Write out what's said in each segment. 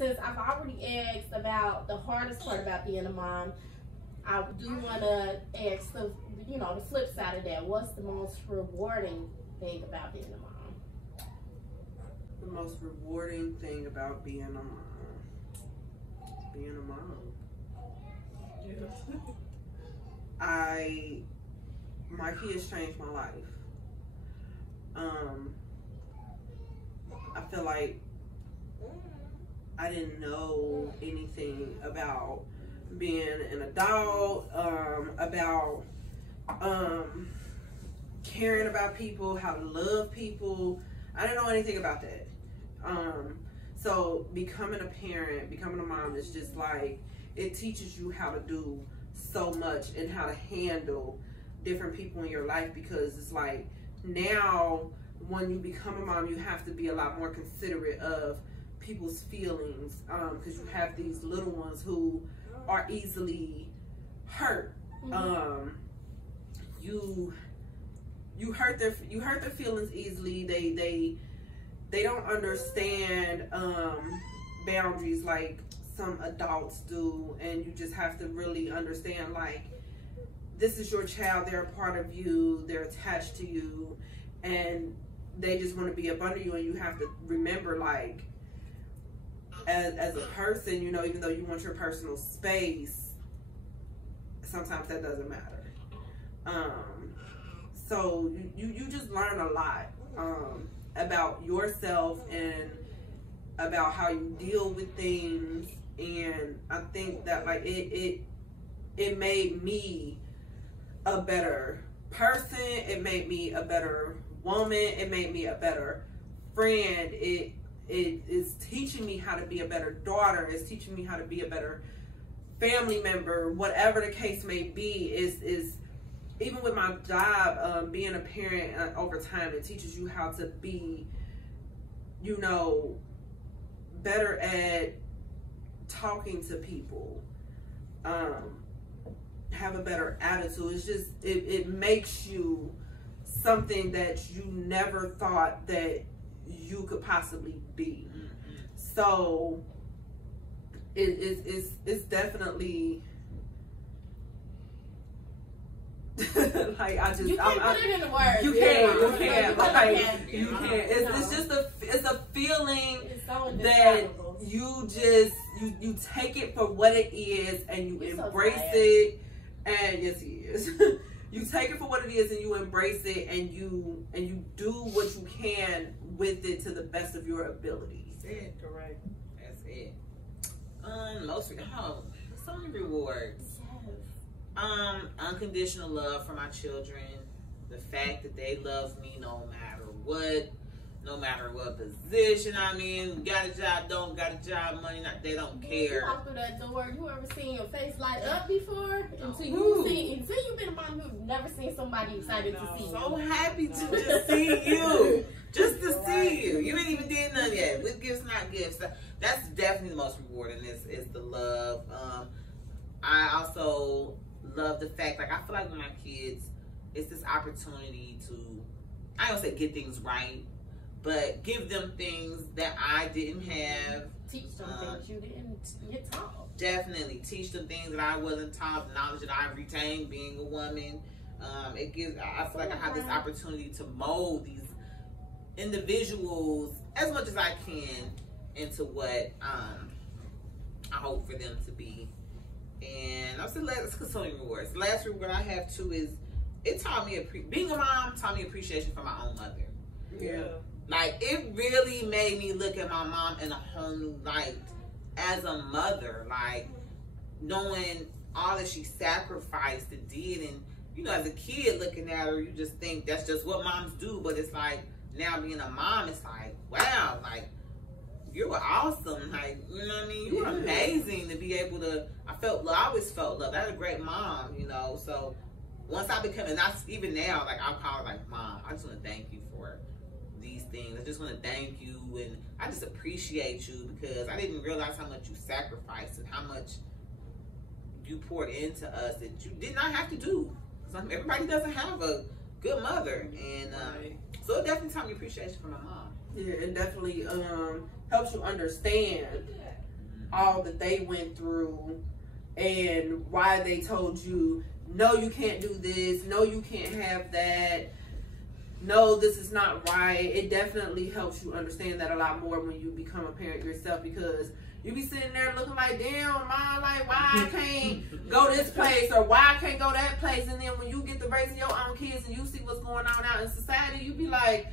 since I've already asked about the hardest part about being a mom, I do want to ask the flip side of that. What's the most rewarding thing about being a mom? The most rewarding thing about being a mom. Being a mom. My kids changed my life. I feel like I didn't know anything about being an adult, about caring about people, how to love people. I didn't know anything about that. So becoming a parent, becoming a mom is just like, it teaches you how to do so much and how to handle different people in your life, because it's like now when you become a mom, you have to be a lot more considerate of people's feelings, because you have these little ones who are easily hurt. You hurt their feelings easily. They don't understand boundaries like some adults do, and you just have to really understand, like, this is your child, they're a part of you, they're attached to you, and they just want to be up under you, and you have to remember, like, as a person, you know, even though you want your personal space, sometimes that doesn't matter. So you just learn a lot about yourself and about how you deal with things, and I think that, like, it made me a better person, it made me a better woman, it made me a better friend, it is teaching me how to be a better daughter, it's teaching me how to be a better family member, whatever the case may be. Is even with my job, being a parent, over time, it teaches you how to be, you know, better at talking to people, have a better attitude. It's just, it makes you something that you never thought that you could possibly be. So it's definitely like, I just, you can't put it in words. You can't. It's just a feeling that you just you take it for what it is, and you embrace it. And yes, he is. You take it for what it is, and you embrace it, and you do what you can with it to the best of your ability. That's it. Correct. That's it. So many rewards. Unconditional love for my children. The fact that they love me no matter what position I'm in, got a job, don't got a job, money, they don't care. You walk through that door, you ever seen your face light up before? Until you've been a mom, you've never seen somebody excited to see you. So happy to just see you. Just to see you. You ain't even did none yet. With gifts, not gifts. That's definitely the most rewarding, is the love. I also love the fact, like, I feel like with my kids, it's this opportunity to, I don't say get things right, but give them things that I didn't have. Teach them things you didn't get taught. Definitely teach them things that I wasn't taught, the knowledge that I've retained being a woman. It gives, I feel like I have this opportunity to mold these individuals as much as I can into what I hope for them to be. And I'll say, let's get so many rewards. The last reward I have too is, it taught me, being a mom taught me appreciation for my own mother. Yeah. Like, it really made me look at my mom in a whole new light as a mother. Like, knowing all that she sacrificed and did, and, you know, as a kid looking at her, you just think that's just what moms do. But it's like, now being a mom, it's like, wow, like, you were awesome. Like, you know what I mean? You were amazing to be able to, I always felt love. I had a great mom, you know. So once I become, and that's even now, like, I'll call her like, Mom, I just want to thank you for these things. I just want to thank you, and I just appreciate you, because I didn't realize how much you sacrificed and how much you poured into us that you did not have to do. Because everybody doesn't have a good mother, and so it definitely taught me appreciation for my mom. Yeah, it definitely helps you understand all that they went through and why they told you, no, you can't do this, no, you can't have that, no, this is not right. It definitely helps you understand that a lot more when you become a parent yourself, because you be sitting there looking like, damn, Mom, like, why I can't go this place or why I can't go that place. And then when you get to raising your own kids and you see what's going on out in society, you be like,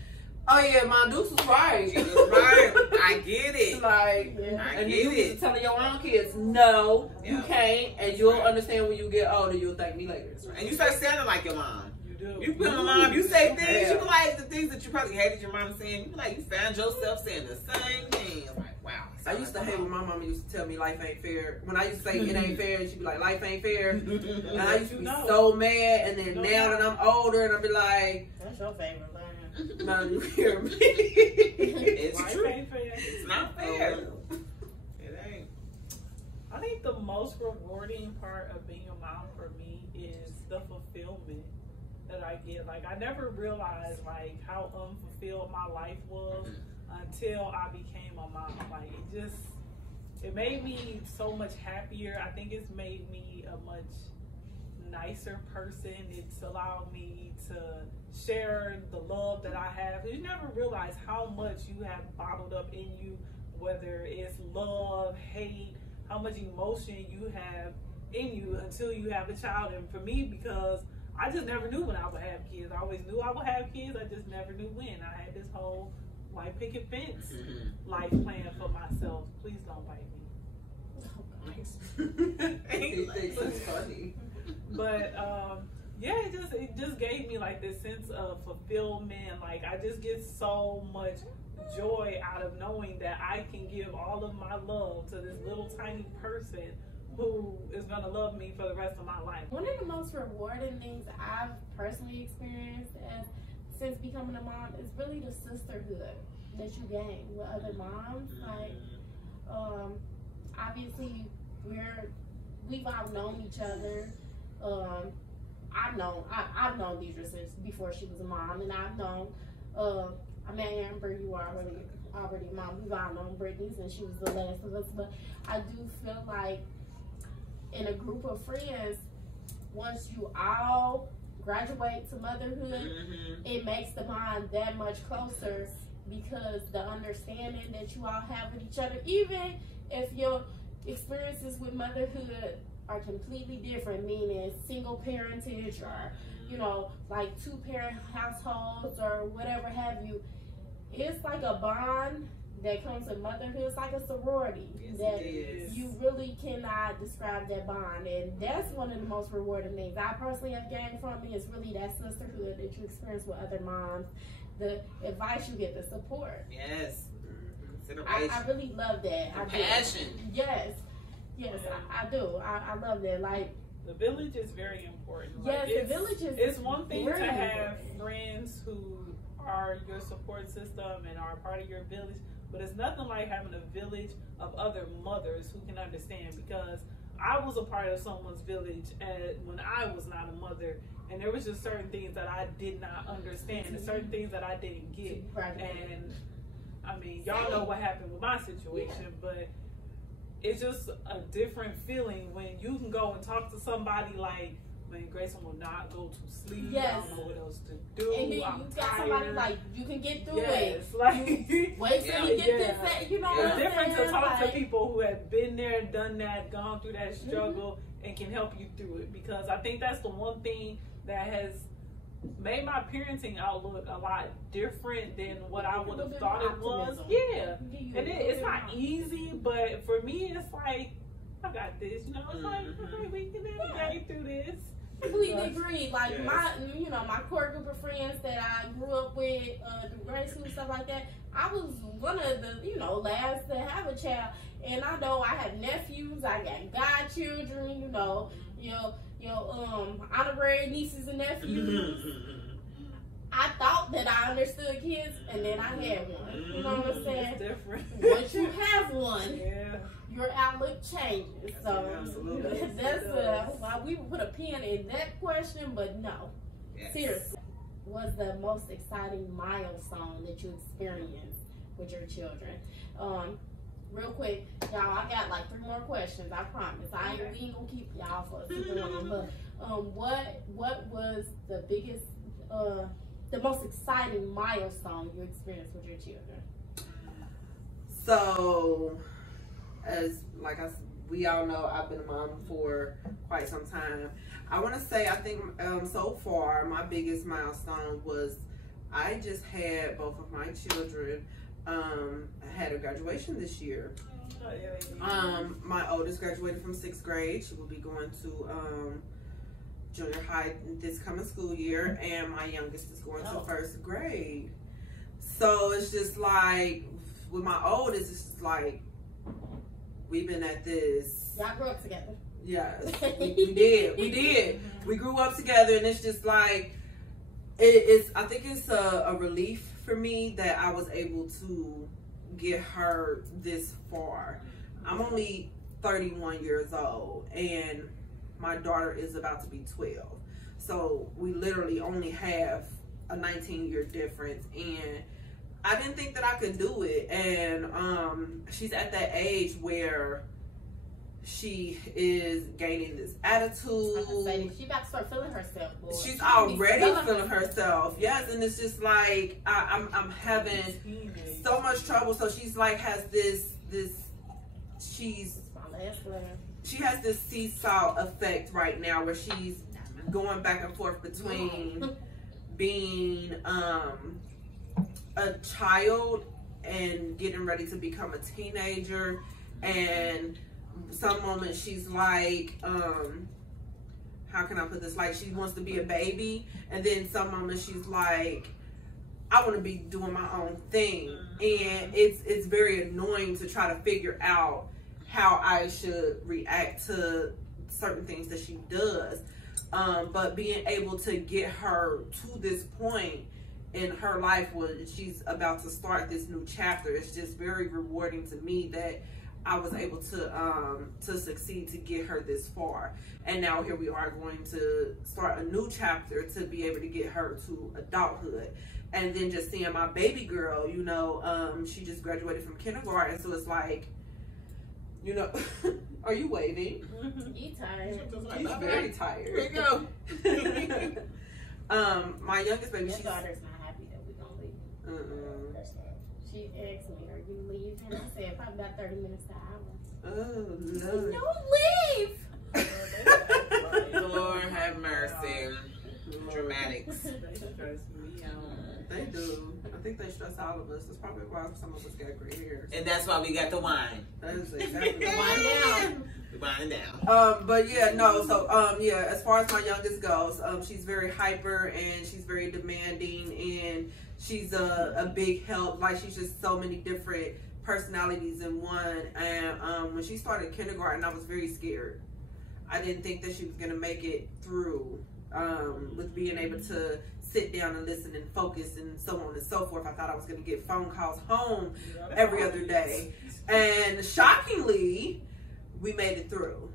oh yeah, Mom, Deuce was right. She was right. I get it. Like, I and get you it. telling your own kids, no, you Yeah. can't, and you'll understand when you get older. You'll thank me later. And you start sounding like your mom. You do. You feel my mom. You say things. Yeah. You be like the things that you probably hated your mom saying. You be like, you found yourself saying the same thing. It's like, wow. I used to hate when my mama used to tell me life ain't fair. When I used to say it ain't fair, and she'd be like, life ain't fair. And I used to be so mad. And then now that I'm older, and I'll be like, That's your favorite line. no, you hear me. It's Life true. ain't fair. It's not fair. It ain't. I think the most rewarding part of being a mom for me is the fulfillment that I get. Like, I never realized like how unfulfilled my life was until I became a mom. Like, it made me so much happier. I think it's made me a much nicer person. It's allowed me to share the love that I have. You never realize how much you have bottled up in you, whether it's love, hate, how much emotion you have in you until you have a child. And for me, because I just never knew when I would have kids. I always knew I would have kids. I just never knew when. I had this whole like picket fence life plan for myself. Please don't bite me. He thinks it's funny. But yeah, it just gave me like this sense of fulfillment. Like, I just get so much joy out of knowing that I can give all of my love to this little tiny person who is gonna love me for the rest of my life. One of the most rewarding things I've personally experienced since becoming a mom is really the sisterhood that you gain with other moms. Like, obviously we've outgrown each other. I've known Diedre since before she was a mom, and I've known I met Amber. You are already a mom. We've all known Brittany since she was the last of us. But I do feel like in a group of friends, once you all graduate to motherhood, it makes the bond that much closer, because the understanding that you all have with each other, even if your experiences with motherhood are completely different, meaning single parentage or, you know, like 2-parent households or whatever have you, it's like a bond that comes with motherhood. It's like a sorority. Yes, that it is. you really cannot describe that bond, and that's one of the most rewarding things I personally have gained from it, is really that sisterhood that you experience with other moms, the advice you get, the support. Yes. I really love that. Compassion. Yes, I do. I love that. Like, The village is very important. yes, Like, the village is. It's one thing to very have important. friends who are your support system and are part of your village, but it's nothing like having a village of other mothers who can understand, because I was a part of someone's village when I was not a mother, and there was just certain things that I did not understand and certain things that I didn't get. And I mean, y'all know what happened with my situation, but it's just a different feeling when you can go and talk to somebody like, man, Grayson will not go to sleep. Yes. I don't know what else to do. And then I'm you got tired. somebody like, you can get through Yes, it. like Wait till you get this, you know what It's I'm different saying? to talk to Like, people who have been there, done that, gone through that struggle, and can help you through it. Because I think that's the one thing that has made my parenting outlook a lot different than what I would have thought it was. Yeah. And it's not easy, but for me, it's like, I got this, you know, it's like, okay, we can navigate through this. Completely agree. Like, Yes. my core group of friends that I grew up with, through grade school, stuff like that, I was one of the, last to have a child. And I know I have nephews, I got godchildren, honorary nieces and nephews. I thought that I understood kids, and then I had one. You know what I'm saying? It's different. Once you have one, Yeah. your outlook changes. So Absolutely. that's why we would put a pin in that question, but no. Yes. Seriously. Was the most exciting milestone that you experienced with your children? Real quick, Y'all, I got like 3 more questions. I promise. We ain't gonna keep y'all for super long. But what was the biggest, the most exciting milestone you experienced with your children? So, we all know, I've been a mom for quite some time. I want to say, I think so far my biggest milestone was I just had both of my children. I had a graduation this year. My oldest graduated from 6th grade. She will be going to junior high this coming school year, and my youngest is going to 1st grade. So it's just like, with my oldest, it's just like, we've been at this. Y'all grew up together. Yes, we did. We grew up together, and it's just like, I think it's a relief for me that I was able to get her this far. I'm only 31 years old, and my daughter is about to be 12. So we literally only have a 19-year difference, and I didn't think that I could do it. And she's at that age where she is gaining this attitude. She about to start feeling herself, boy. She's already feeling herself. Yes, and it's just like I'm having so much trouble. So she's like has this she has this seesaw effect right now where she's going back and forth between being a child and getting ready to become a teenager, and some moments she's like, how can I put this? Like, she wants to be a baby, and then some moments she's like, I want to be doing my own thing. And it's very annoying to try to figure out how I should react to certain things that she does. But being able to get her to this point in her life where she's about to start this new chapter, it's just very rewarding to me that I was able to succeed to get her this far. And now here we are going to start a new chapter to be able to get her to adulthood. And then just seeing my baby girl, you know, she just graduated from kindergarten, so it's like, you know, are you waving? You tired. He's very tired. Here we go. My youngest baby, Your daughter's not happy that we're gonna leave. She asked me, are you leaving? I said, probably about 30 minutes to an hour. Oh, Lord. Don't leave! Lord have mercy. Dramatics. They do. I think they stress all of us. That's probably why some of us got gray hairs. And that's why we got the wine. That is exactly Wind down. We winding down. But yeah, no, so yeah, as far as my youngest goes, she's very hyper and she's very demanding, and she's a big help. Like, she's just so many different personalities in one. And when she started kindergarten, I was very scared. I didn't think that she was gonna make it through with being able to sit down and listen and focus and so on and so forth. I thought I was going to get phone calls home every other day. And shockingly, we made it through.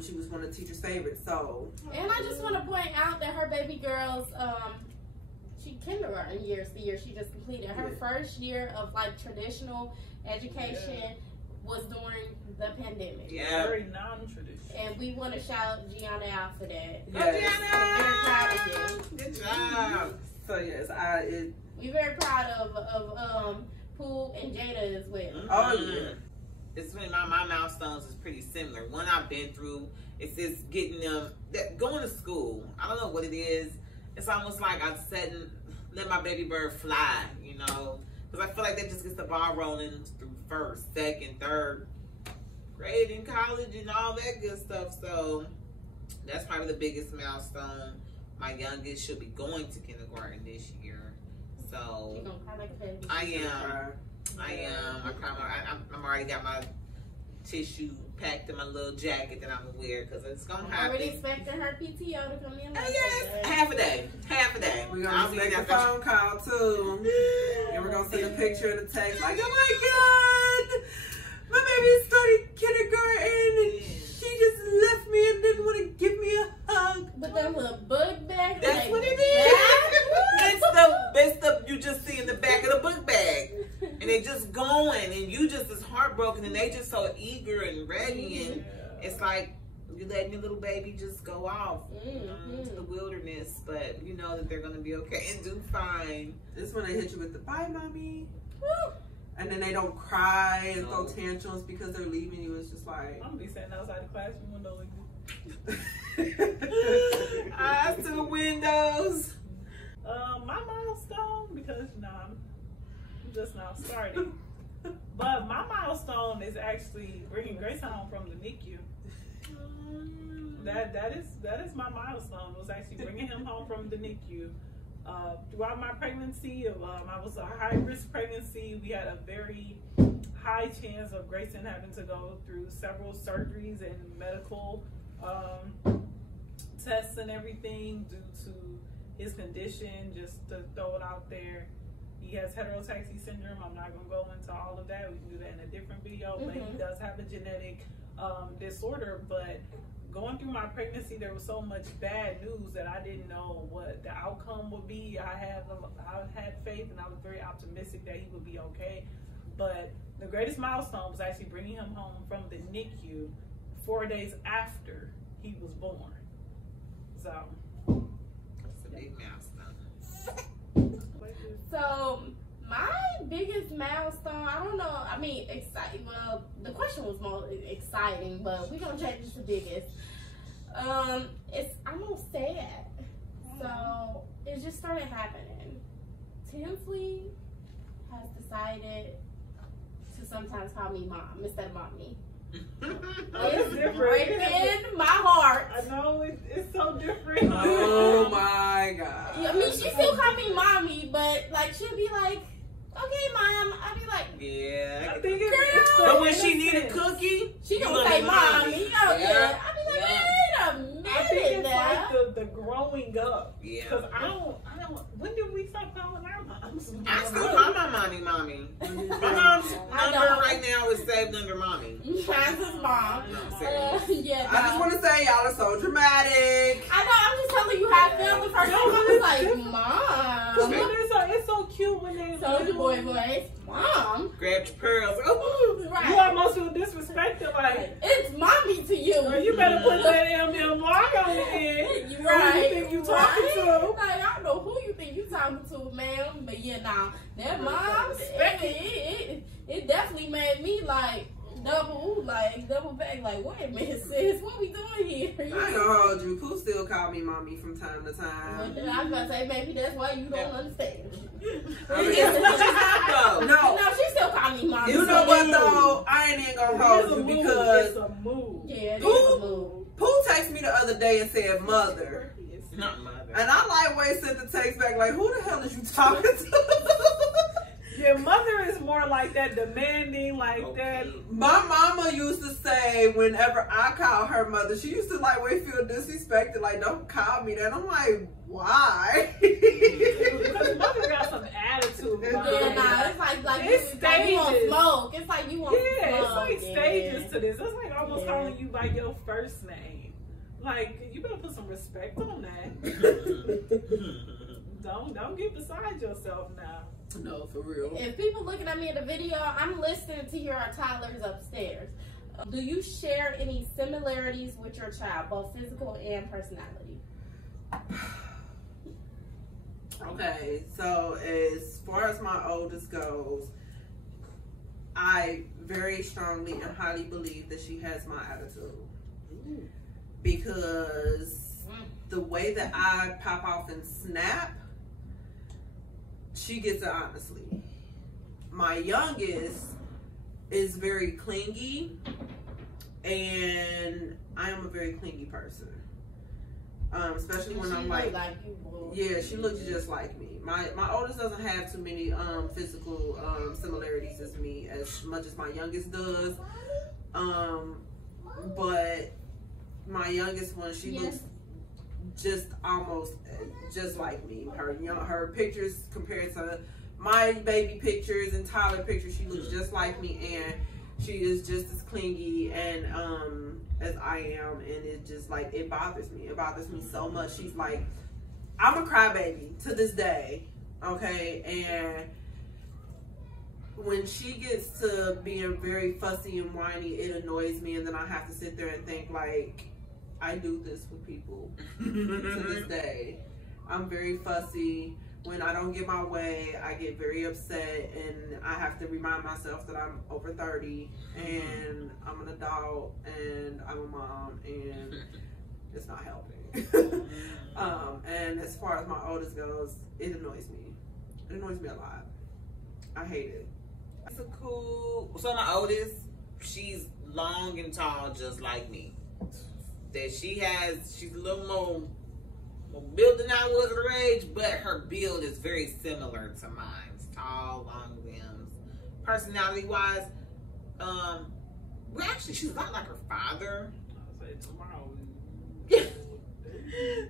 She was one of the teacher's favorites. So, and I just want to point out that her baby girl's she kindergarten years the year she just completed. Her first year of like traditional education was during the pandemic. Yeah. Very non-traditional. And we want to shout Gianna out for that. yes. We're very proud of you. Good job. So yes, We're very proud of Pooh and Jada as well. oh yeah. It's been my milestones is pretty similar. One I've been through is just getting them going to school. I don't know what it is. It's almost like I said and let my baby bird fly, you know, because I feel like that just gets the ball rolling through first, second, third grade in college and all that good stuff. So that's probably the biggest milestone. My youngest should be going to kindergarten this year. So You're gonna cry like a baby. I am. I'm already got my tissue packed in my little jacket that I'm gonna wear because it's gonna I'm happen. already expecting her PTO to come in. Like Yes, half a day. We're gonna make a phone call too. And we're gonna send a picture and a text like, oh my God, my baby started kindergarten and she just left me and didn't want to give me a hug. With that little book bag. That's like, what it is. It's the you just see in the back of the book bag, and they just going, and you just is heartbroken, and they just just so eager and ready, and it's like you're letting your little baby just go off to the wilderness, but you know that they're gonna be okay and do fine. This when they hit you with the bye, mommy. Woo. And then they don't cry and throw tantrums because they're leaving you. It's just like, I'm gonna be sitting outside the classroom window like eyes to the windows. my milestone, because I'm just now starting. But my milestone is actually bringing Grace home from the NICU. That is my milestone. Was actually bringing him home from the NICU. Throughout my pregnancy, I was a high-risk pregnancy. We had a very high chance of Grayson having to go through several surgeries and medical tests and everything due to his condition. Just to throw it out there, he has heterotaxy syndrome. I'm not going to go into all of that. We can do that in a different video. But he does have a genetic disorder. But going through my pregnancy, there was so much bad news that I didn't know what the outcome would be. I had faith, and I was very optimistic that he would be okay. But the greatest milestone was actually bringing him home from the NICU 4 days after he was born. So that's a big milestone. So my biggest milestone, I don't know. I mean, exciting. Well, the question was more exciting, but we're gonna change it to biggest. I'm almost sad. So it just started happening. Tinsley has decided to sometimes call me mom instead of mommy. It's breaking my heart. I know it's so different. oh my god. I mean, she still call me mommy, but like she'll be like, "Okay, mom." I'll be like, Yeah. I think it's But when she need a cookie, she gonna say mommy. I'll be like, wait a minute. I think it's now. like the growing up. Yeah. Because I don't. When did we start calling our moms? I still call my mommy. My mom's number right now is saved under mommy. Mine's his mom. No, seriously. Yeah. I just want to say y'all are so dramatic. I know. I'm just telling you how I felt the first time. I was like, mom. It's so cute when they Soldier boy voice, mom. Grab your pearls. Right. You almost feel disrespected, like it's mommy to you. well, you better put that M mark on the end. You Who right. you think you talking to? Like, I don't know who you think you talking to, ma'am. But yeah, nah, that mom, it definitely made me like double back. Like, wait a minute, sis, what we doing here? I ain't gonna hold you. Pooh still call me mommy from time to time. I was about to say maybe that's why you don't understand. No, she still call me mommy. You know what though? I ain't even gonna hold you because it's a move. Yeah, it is a move. Pooh texted me the other day and said mother. Not mother. And I lightweight sent the text back like, who the hell is you talking to? Your mother is more like that, demanding, like that. My mama used to say whenever I call her mother, she used to lightweight feel disrespected, like, don't call me that. I'm like, why? Because mother got some attitude. Yeah, nah, it's like it's you want smoke. It's like you want smoke. It's like stages to this. It's like almost calling you by your first name. Like, you better put some respect on that. Don't get beside yourself now. No, for real. If people looking at me in the video, I'm listening to your toddlers upstairs. Do you share any similarities with your child, both physical and personality? Okay, so as far as my oldest goes, I very strongly and highly believe that she has my attitude. Because the way that I pop off and snap, she gets it honestly. My youngest is very clingy, and I am a very clingy person. Especially when I'm like yeah, she looks just like me. My oldest doesn't have too many physical similarities as me, as much as my youngest does. But my youngest one, she looks just almost just like me. Her pictures compared to my baby pictures and Tyler pictures, she looks just like me, and she is just as clingy and as I am, and it just like it bothers me. It bothers me so much. She's like, I'm a crybaby to this day, okay, and when she gets to being very fussy and whiny, it annoys me, and then I have to sit there and think, like, I do this with people to this day. I'm very fussy. When I don't get my way, I get very upset, and I have to remind myself that I'm over 30 and I'm an adult and I'm a mom, and it's not helping. And as far as my oldest goes, it annoys me. It annoys me a lot. I hate it. That's a cool. So my oldest, she's long and tall, just like me. That she's a little more built than I was at her age, but her build is very similar to mine. It's tall, long limbs. Personality-wise, well, actually, she's a lot like her father. I'll say tomorrow.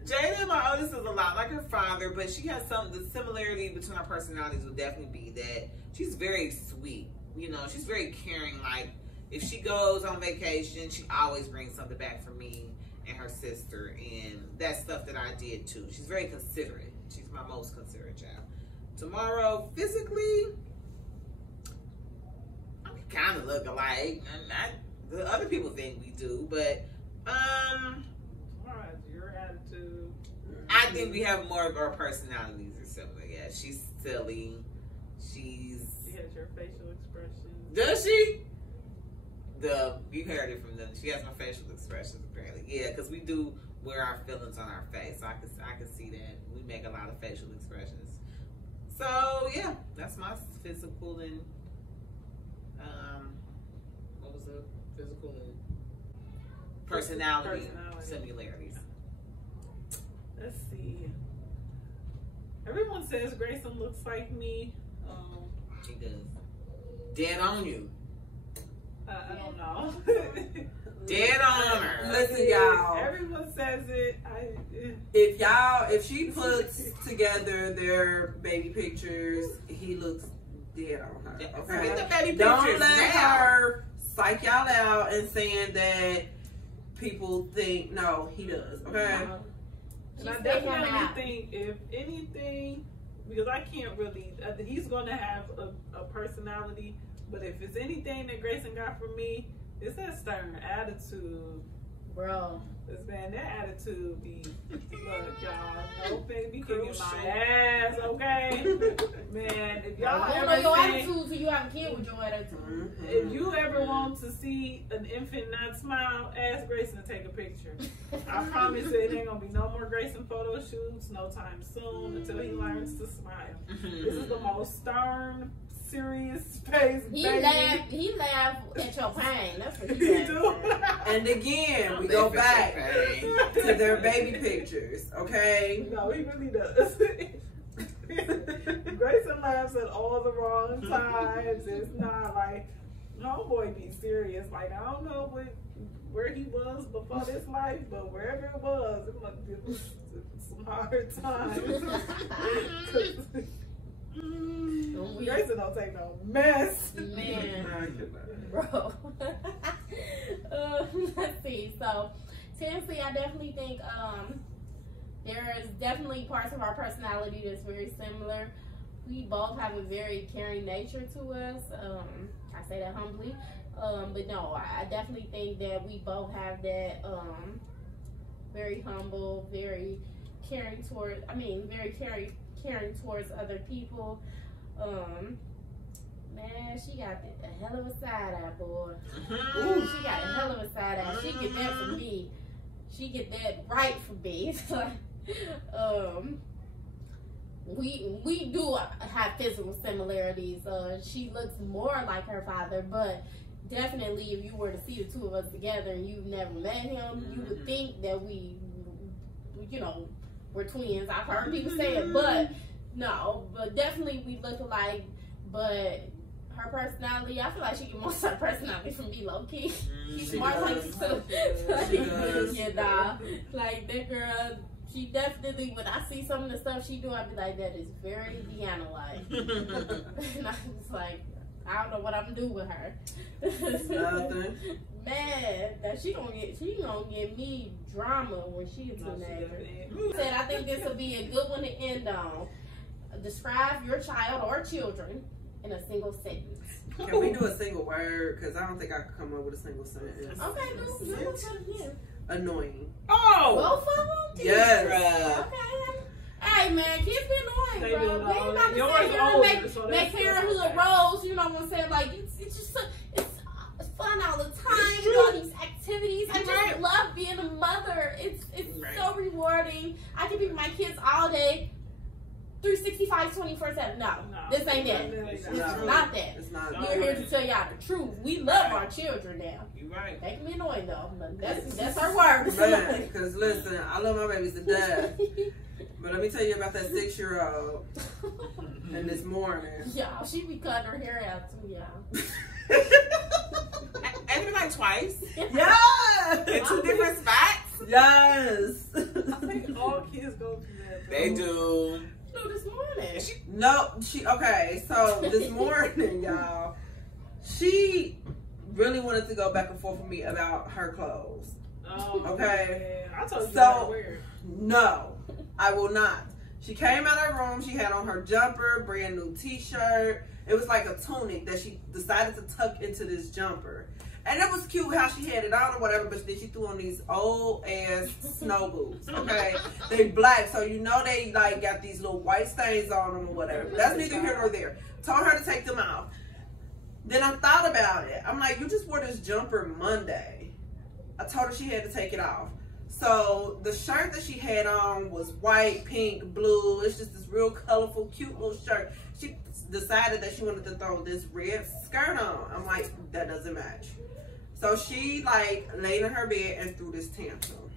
Jada, my oldest, is a lot like her father, but she has the similarity between our personalities would definitely be that she's very sweet. You know, she's very caring. Like, if she goes on vacation, she always brings something back for me and her sister, and that's stuff that I did too. She's very considerate. She's my most considerate child. Tomorrow, physically, we kind of look alike. The other people think we do, but Your attitude. I think we have more of our personalities are similar. Yeah, she's silly. She has your facial expression. Does she? You heard it from them. She has my facial expressions apparently. Yeah, because we do wear our feelings on our face. So I can see that. We make a lot of facial expressions. So yeah, that's my physical and what was the physical and personality similarities. Let's see. Everyone says Grayson looks like me. She does. Dead on you. I don't know. Dead on her. Listen, y'all. Everyone says it. If she puts together their baby pictures, he looks dead on her. Okay, The baby don't pictures let now. her psych y'all out and saying that people think no, he does. Okay. And I definitely think, if anything, because I can't really, he's going to have a personality, but if it's anything that Grayson got from me, it's that stern attitude. Bro. Man, that attitude be, look, y'all, no thing be kicking my ass, okay? Man, if y'all I don't ever know your think, attitude till you have a kid with your attitude. if you ever want to see an infant not smile, ask Grayson to take a picture. I promise it ain't gonna be no more Grayson photo shoots no time soon until he learns to smile. This is the most stern, serious face. He baby. laughed at your pain. That's what He he do. And again, we go back to their baby pictures. Okay. No, he really does. Grayson laughs at all the wrong times. It's not like, homeboy be serious. Like, I don't know where he was before this life, but wherever it was some hard times. Grayson don't take no mess. Man. Bro. Let's see. So, Tennessee, I definitely think there is definitely parts of our personality that's very similar. We both have a very caring nature to us. I say that humbly. But no, I definitely think that we both have that very humble, very caring towards other people. Man, she got a hell of a side eye, boy. Ooh, she got a hell of a side eye. She get that from me. She get that right from me. We do have physical similarities. She looks more like her father, but definitely if you were to see the two of us together and you've never met him, you would think that we're twins. I've heard people say it, but no, but definitely we look alike. But her personality, I feel like she get most of her personality from me, low key. She's smart like so. Like that girl. She definitely, when I see some of the stuff she do, I be like, that is very Deanna-like. And I was like, I don't know what I'm gonna do with her. Nothing. Man, that she gonna get me drama when she a teenager. Said I think this will be a good one to end on. Describe your child or children in a single sentence. Can we do a single word? Because I don't think I could come up with a single sentence. Okay, no. Annoying. Oh! Both of them? Yes. Okay. Hey, man, kids be annoying, They bro. do, We ain't about to yours sit here and older, so make that's parenthood okay. roles, you know what I'm saying? Like, it's just it's fun all the time. You do all these activities. I just love being a mother. It's so rewarding. I can be with my kids all day. 365, 24/7. No, this ain't that. It's not that. It's not. We're here to tell y'all the truth. We love our children now. You right. They can be annoying though, but that's our word. Man, because listen, I love my babies to death. But let me tell you about that 6-year-old. And this morning. Y'all, she be cutting her hair out too, y'all. And like twice. Yes! In 2 different spots. Yes! I think all kids go through that. They do. No, this morning. No, okay, so this morning, y'all, she really wanted to go back and forth with me about her clothes. Oh, Okay. Man. I told you So- how to wear it. No, I will not. She came out of her room, she had on her jumper, brand new t-shirt. It was like a tunic that she decided to tuck into this jumper. And it was cute how she had it on or whatever, but then she threw on these old ass snow boots, okay? They black, so you know they like got these little white stains on them or whatever. That's neither here nor there. Told her to take them off. Then I thought about it. I'm like, you just wore this jumper Monday. I told her she had to take it off. So the shirt that she had on was white, pink, blue. It's just this real colorful, cute little shirt. She decided that she wanted to throw this red skirt on. I'm like, that doesn't match. So she like laid in her bed and threw this tantrum.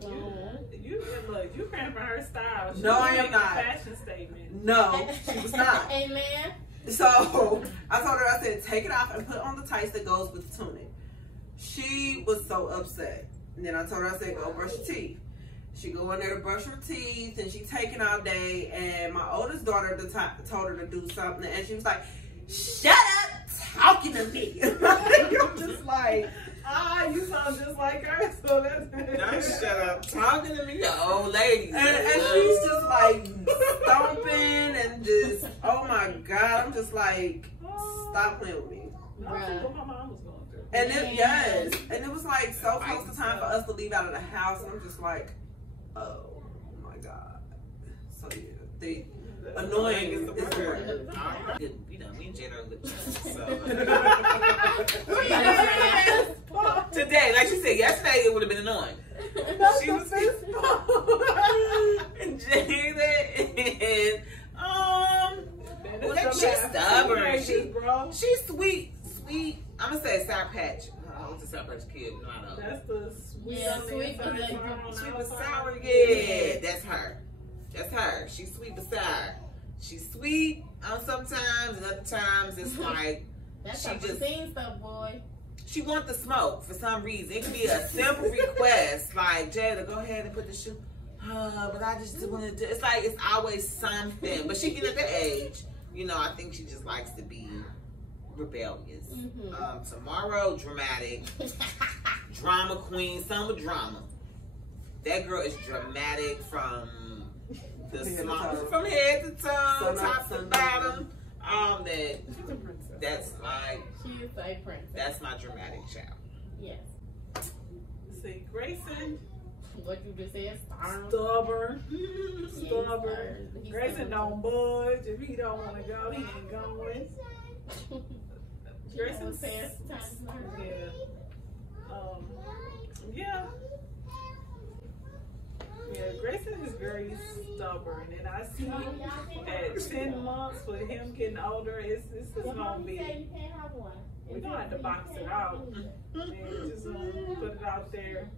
You cramping her style. She No, was I am making not. a fashion statement. No, she was not. Amen. So I told her, I said, take it off and put on the tights that goes with the tunic. She was so upset. And then I told her, I said, go brush your teeth. She go in there to brush her teeth and she taking all day. And my oldest daughter at the time told her to do something. And she was like, shut up talking to me. I'm just like, you sound just like her. So that's Now shut up talking to me, you old lady. and she's just like stomping and just, oh my God. I'm just like, stop playing with me. That's what my mom was going through. And it, yes, and it was like so close to time for us to leave out of the house, and I'm just like, oh my God. So yeah, they annoying is the word. We done, me and Jada are good. So today, like she said, yesterday it would have been annoying. She was and Jada and she's stubborn. She's sweet. I'm gonna say Sour Patch. What's a Sour Patch Kid? No, I know. That's the sweet. Yeah, sweet, but like, Sweet but sour. Yeah, that's her. That's her. She's sweet but sour. She's sweet sometimes, and other times it's like that's she some just scene stuff, boy. she wants the smoke for some reason. It could be a simple request like, Jada, go ahead and put the shoe. But I just want to do. It's like it's always something. But she get at the age, you know. I think she just likes to be rebellious. Tomorrow, dramatic, drama queen, summer drama. That girl is dramatic from the from head to toe, top to bottom. That's like She is a princess. that's my dramatic child. Yes. See, Grayson, What you just said, stubborn. Stubborn. He's Grayson stubborn. don't budge. If he don't want to go, he ain't going. Grayson's fast times. Yeah. Yeah, Grayson is very stubborn, and I see at 10 months with him getting older, it's gonna be. We're gonna have to box it out and just put it out there.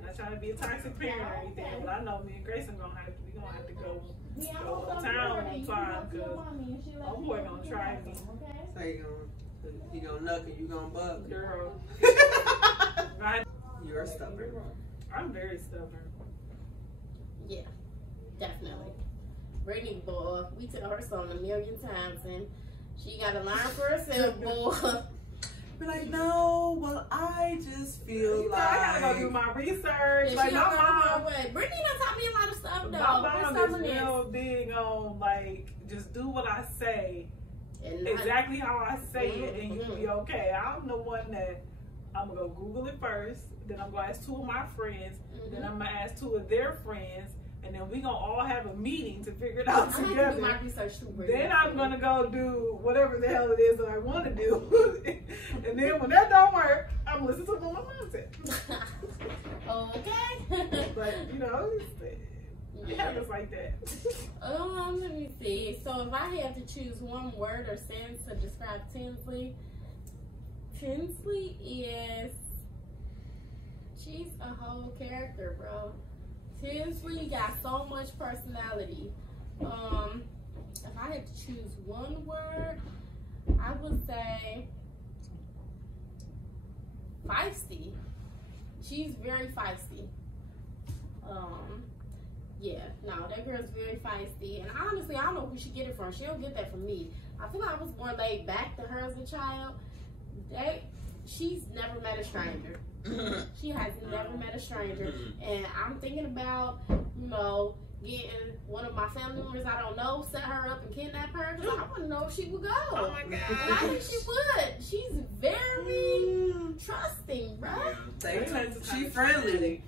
Not trying to be a toxic parent or anything, but I know me and Grayson we gonna have to go uptown one time because my boy gonna try me. So you gonna knuck and you gonna buck. Girl, You're stubborn. I'm very stubborn. Yeah, definitely. Brittany, boy, we tell her something a million times, and she got to learn for herself, boy. Be like, no, well, I just feel like I gotta go do my research. Yeah, Like she my don't go her mom, way. Brittany done taught me a lot of stuff, though. my mom is Stubbornness. real big on like just do what I say And exactly how I say it, and you'll be okay. I'm the one that I'm gonna go Google it first, then I'm gonna ask 2 of my friends, then I'm gonna ask 2 of their friends, and then we gonna all have a meeting to figure it out together. I have to do my research too. Then I'm gonna go do whatever the hell it is that I want to do, and then when that don't work, I'm listening to what my mom said. Okay. But you know, it happens like that. Let me see. So if I had to choose one word or sentence to describe Tinsley is, she's a whole character, bro. Tinsley got so much personality. If I had to choose one word, I would say feisty. She's very feisty. Yeah, no, that girl's very feisty. And honestly, I don't know who she get it from. She don't get that from me. I feel like I was more laid back to her as a child. She's never met a stranger. She has never met a stranger. And I'm thinking about, you know, getting one of my family members I don't know, set her up and kidnap her, because I want to know if she would go. Oh my God. And I think she would. She's very trusting, bro. She friendly.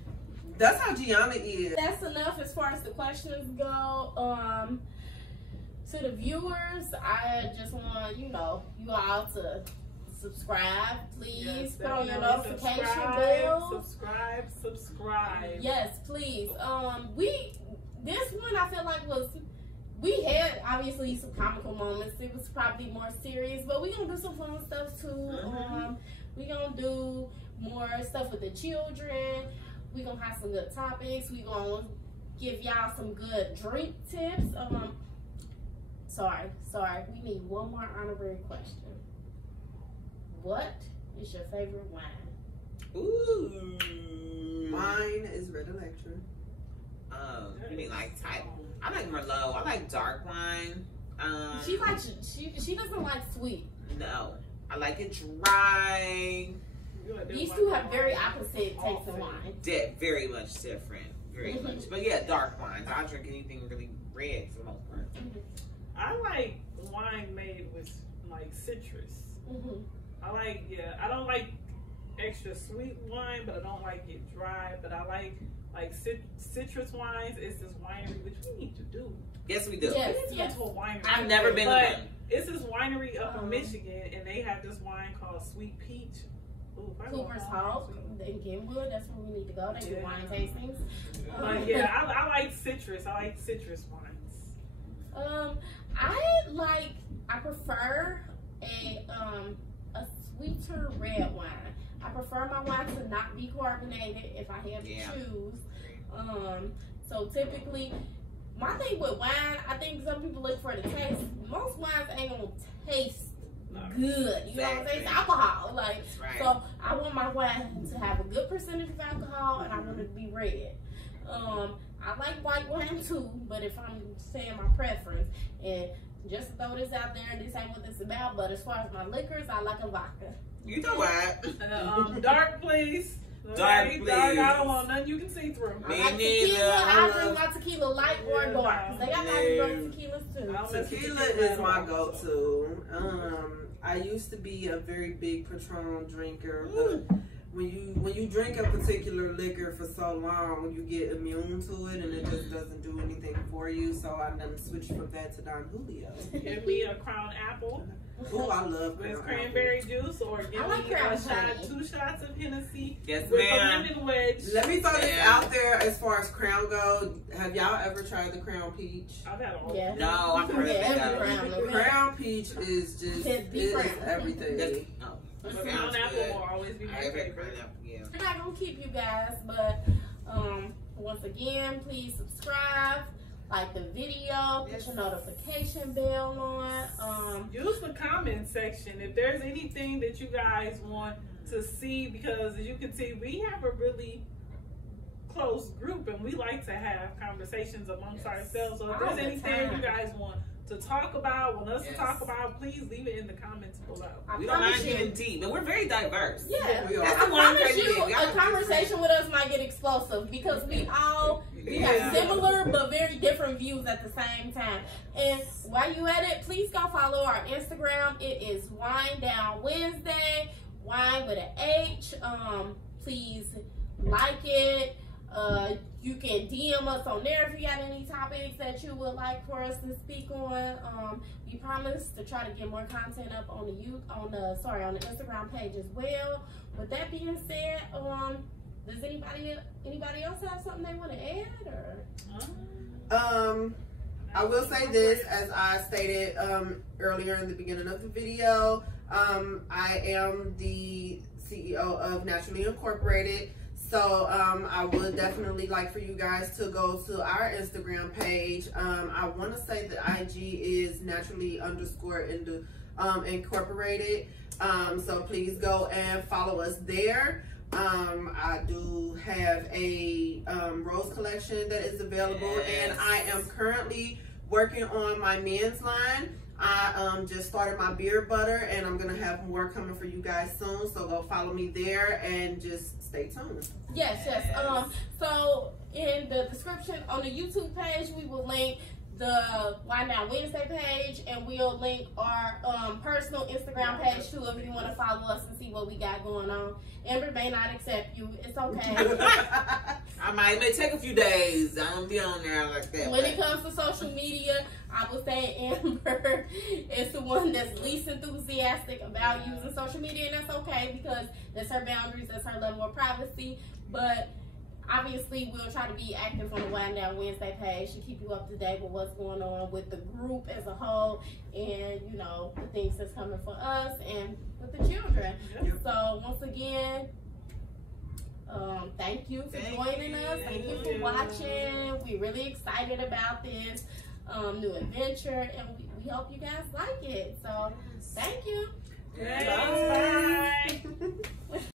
That's how Gianna is. That's enough as far as the questions go. To the viewers, I just want, you know, you all to subscribe, please. Yes, put on your definitely. notification bell. Subscribe. Yes, please. This one I feel like we had obviously some comical moments. It was probably more serious, but we gonna do some fun stuff too. We gonna do more stuff with the children. We gonna have some good topics. We gonna give y'all some good drink tips. Sorry. We need one more honorary question. What is your favorite wine? Ooh. Mine is Red Electra. You mean like type? I like Merlot. I like dark wine. She doesn't like sweet. No, I like it dry. These two have very opposite tastes in wine. Very much different. Very much. But yeah, dark wines. I drink anything really red for the most part. I like wine made with like citrus. I don't like extra sweet wine, but I don't like it dry. But I like citrus wines. It's this winery, which we need to do. Yes, we do. Yes, We need to go to a winery. I've never been to one. It's this winery up in Michigan, and they have this wine called Sweet Peach. Cooper's Hawk in Kenwood. That's where we need to go. They do wine tastings. I like citrus. I like citrus wines. I prefer a sweeter red wine. I prefer my wine to not be carbonated if I have to choose. So typically, my thing with wine, I think some people look for the taste. Most wines ain't gonna taste good. You know what I'm saying? It's alcohol. So I want my wine to have a good percentage of alcohol, and I want it to be red. I like white wine too, but if I'm saying my preference, and just to throw this out there, this ain't what this is about, but as far as my liquors, I like a vodka. You know what? Dark, please. Dark, please. Dark, I don't want nothing you can see through. Me I like neither. tequila. I drink my tequila light or dark. Cause they got nice dark tequilas too. Tequila is my go-to. I used to be a very big Patron drinker, but when you drink a particular liquor for so long, you get immune to it, and it just doesn't do anything for you. So I done switched from that to Don Julio. Give me a Crown Apple. Oh, I love with cranberry juice, or give me a shot, 2 shots of Hennessy. Yes, with ma'am. a lemon wedge. Let me throw this out there as far as Crown go. Have y'all ever tried the Crown Peach? I've had all. Yeah. No, I've heard of it. Crown Peach is just everything. Crown Apple will always be my favorite. I'm not gonna keep you guys, but once again, please subscribe, like the video, put your notification bell on. Use the comment section if there's anything that you guys want to see, because as you can see, we have a really close group and we like to have conversations amongst ourselves. So if there's anything you guys want to talk about, want us to talk about, please leave it in the comments below. We don't mind getting deep, but we're very diverse. Yeah, we are. I promise you, a conversation with us might get explosive because we all We have similar but very different views at the same time. And while you at it, please go follow our Instagram. It is Whine Down Wednesday. Whine with an H. Please like it. You can DM us on there if you got any topics that you would like for us to speak on. We promise to try to get more content up on the Instagram page as well. With that being said, does anybody else have something they want to add, or? I will say this, as I stated earlier in the beginning of the video. I am the CEO of Naturally Incorporated. So I would definitely like for you guys to go to our Instagram page. I want to say the IG is naturally_incorporated. So please go and follow us there. I do have a rose collection that is available, and I am currently working on my men's line. I just started my beard butter, and I'm gonna have more coming for you guys soon. So go follow me there and just stay tuned. Yes. So in the description on the YouTube page, we will link the Whine Down Wednesday page, and we'll link our personal Instagram page too if you want to follow us and see what we got going on. Amber may not accept you. It's okay. It may take a few days. I don't be on there like that. When it comes to social media, I would say Amber is the one that's least enthusiastic about using social media, and that's okay because that's her boundaries, that's her level of privacy. But obviously, we'll try to be active on the Whine Down Wednesday page to keep you up to date with what's going on with the group as a whole, and you know, the things that's coming for us and with the children. So once again, thank you for joining us. Thank you for watching. We're really excited about this new adventure, and we hope you guys like it. So thank you. Bye.